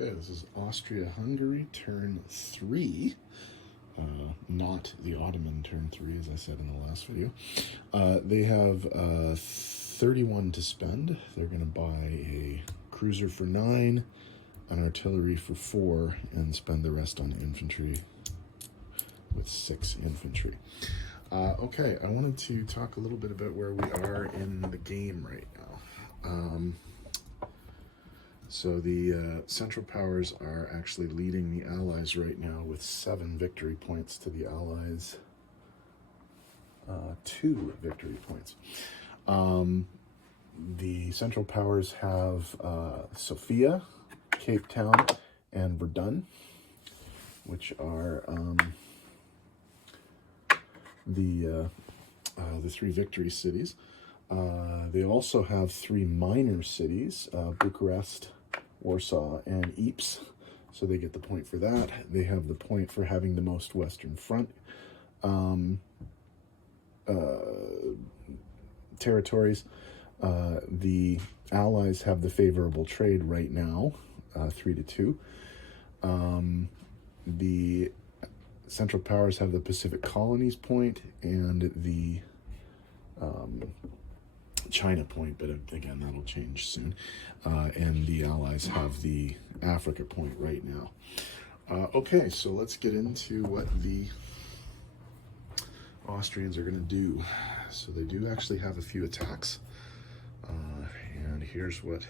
Okay, this is Austria-Hungary, turn 3. Not the Ottoman turn 3, as I said in the last video. They have 31 to spend. They're going to buy a cruiser for 9, an artillery for 4, and spend the rest on infantry with 6 infantry. Okay, I wanted to talk a little bit about where we are in the game right now. So the Central Powers are actually leading the Allies right now with 7 victory points to the Allies' 2 victory points. The Central Powers have Sofia, Cape Town, and Verdun, which are the 3 victory cities. They also have 3 minor cities, Bucharest, Warsaw, and Ypres, so they get the point for that. They have the point for having the most Western Front territories. The Allies have the favorable trade right now, 3-2. The Central Powers have the Pacific Colonies point and the China point, but again, that'll change soon. And the Allies have the Africa point right now. Okay, so let's get into what the Austrians are going to do. So they do actually have a few attacks. And here's what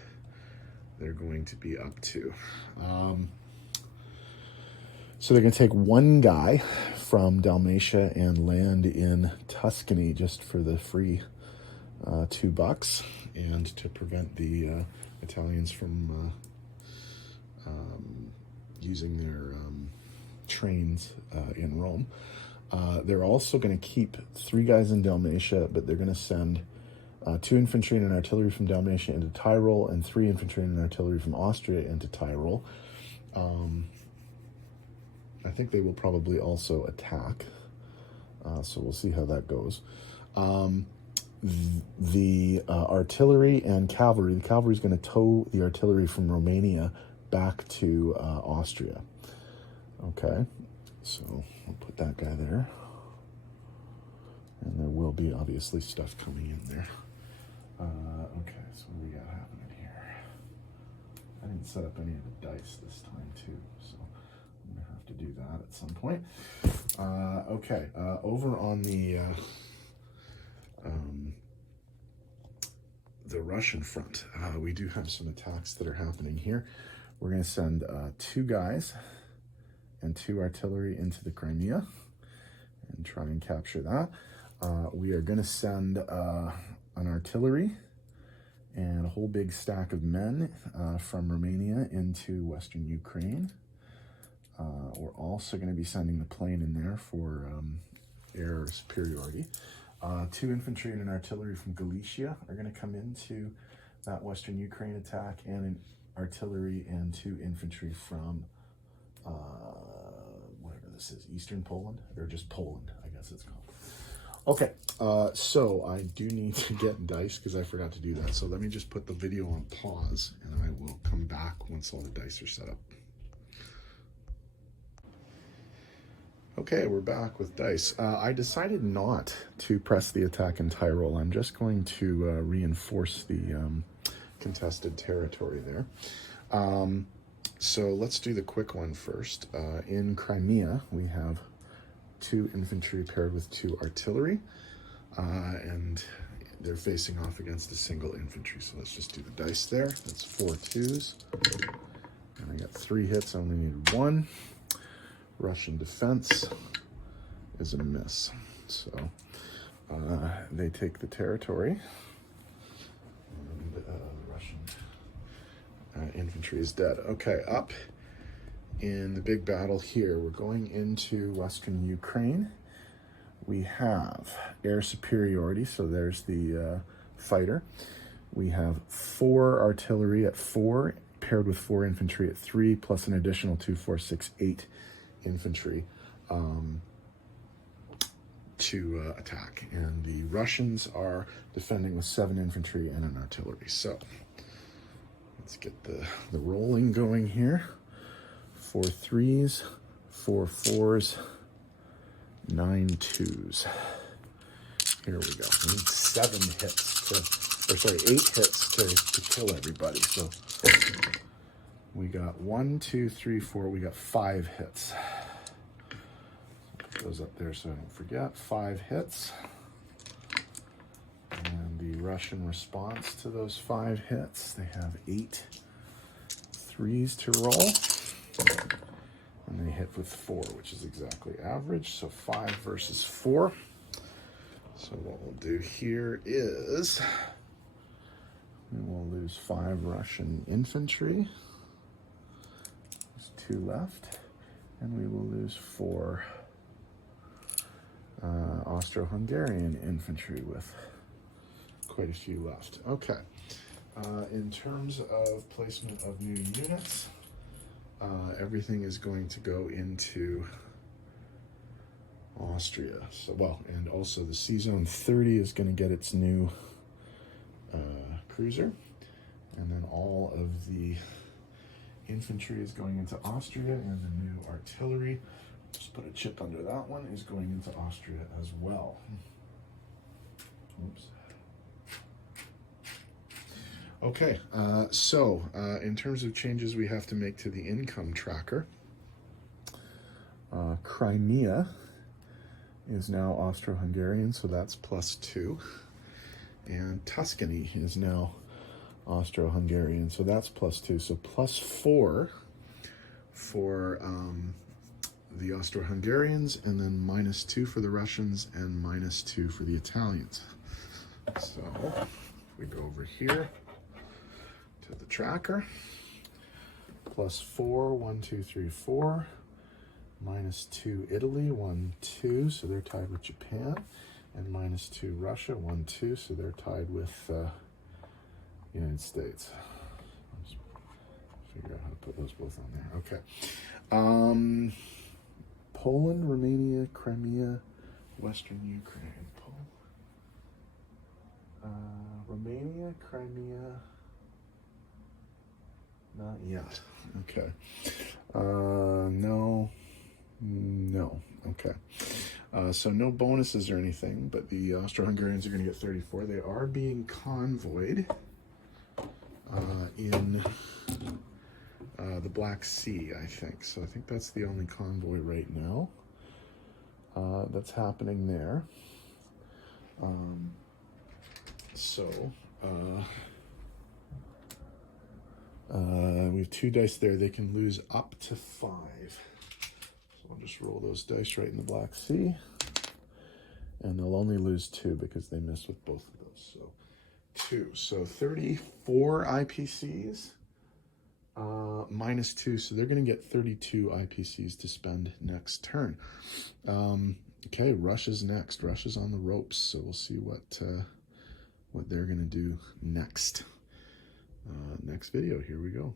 they're going to be up to. So they're going to take 1 guy from Dalmatia and land in Tuscany just for the free $2, and to prevent the Italians from using their trains in Rome. They're also going to keep 3 guys in Dalmatia, but they're going to send 2 infantry and an artillery from Dalmatia into Tyrol, and 3 infantry and an artillery from Austria into Tyrol. I think they will probably also attack, so we'll see how that goes. The artillery and cavalry, the cavalry is going to tow the artillery from Romania back to Austria. Okay, so we'll put that guy there. And there will be obviously stuff coming in there. Okay, so what do we got happening here? I didn't set up any of the dice this time too, so I'm going to have to do that at some point. Okay, over on the Russian front, we do have some attacks that are happening here. We're going to send 2 guys and 2 artillery into the Crimea and try and capture that. We are going to send an artillery and a whole big stack of men from Romania into Western Ukraine. We're also going to be sending the plane in there for air superiority. 2 infantry and an artillery from Galicia are going to come into that Western Ukraine attack, and an artillery and 2 infantry from whatever this is, Eastern Poland, or just Poland, I guess it's called. Okay, so I do need to get dice because I forgot to do that. So let me just put the video on pause, and I will come back once all the dice are set up. Okay, we're back with dice. I decided not to press the attack in Tyrol. I'm just going to reinforce the contested territory there. So let's do the quick one first. In Crimea, we have 2 infantry paired with 2 artillery, and they're facing off against a single infantry. So let's just do the dice there. That's 4 2s. And I got 3 hits, I only need 1. Russian defense is a miss. So they take the territory, and the Russian infantry is dead. Okay, up in the big battle here, we're going into Western Ukraine. We have air superiority, so there's the fighter. We have 4 artillery at 4, paired with 4 infantry at 3, plus an additional 2, 4, 6, 8 infantry to attack. And the Russians are defending with 7 infantry and an artillery. So Let's get the rolling going here. 4 3s, 4 4s, 9 2s. Here we go. We need 7 hits to, or sorry, 8 hits to kill everybody. So we got 1, 2, 3, 4. We got 5 hits. Put those up there so I don't forget. 5 hits. And the Russian response to those 5 hits, they have 8 3s to roll. And they hit with 4, which is exactly average. So 5 versus 4. So what we'll do here is we will lose 5 Russian infantry. There's 2 left. And we will lose 4 Austro-Hungarian infantry with quite a few left. Okay. In terms of placement of new units, everything is going to go into Austria. So, well, and also the C-Zone 30 is going to get its new cruiser. And then all of the infantry is going into Austria, and the new artillery, just put a chip under that one, is going into Austria as well. Oops. Okay, so in terms of changes we have to make to the income tracker, Crimea is now Austro-Hungarian, so that's +2. And Tuscany is now Austro-Hungarian, so that's +2. So +4 for the Austro-Hungarians, and then -2 for the Russians, and -2 for the Italians. So if we go over here to the tracker, +4, 1, 2, 3, 4. -2 Italy, 1, 2, so they're tied with Japan, and -2 Russia, 1, 2, so they're tied with United States. I'll just figure out how to put those both on there. Okay. Poland, Romania, Crimea, Western Ukraine. Romania, Crimea, not yet. Okay. No. Okay. So no bonuses or anything, but the Austro-Hungarians are going to get 34. They are being convoyed in the Black Sea, I think. So I think that's the only convoy right now that's happening there. We have 2 dice there. They can lose up to 5. So I'll just roll those dice right in the Black Sea. And they'll only lose 2 because they missed with both of those. So 2. So 34 IPCs -2. So they're going to get 32 IPCs to spend next turn. Okay, Russia's next. Russia's on the ropes. So we'll see what they're going to do next. Next video. Here we go.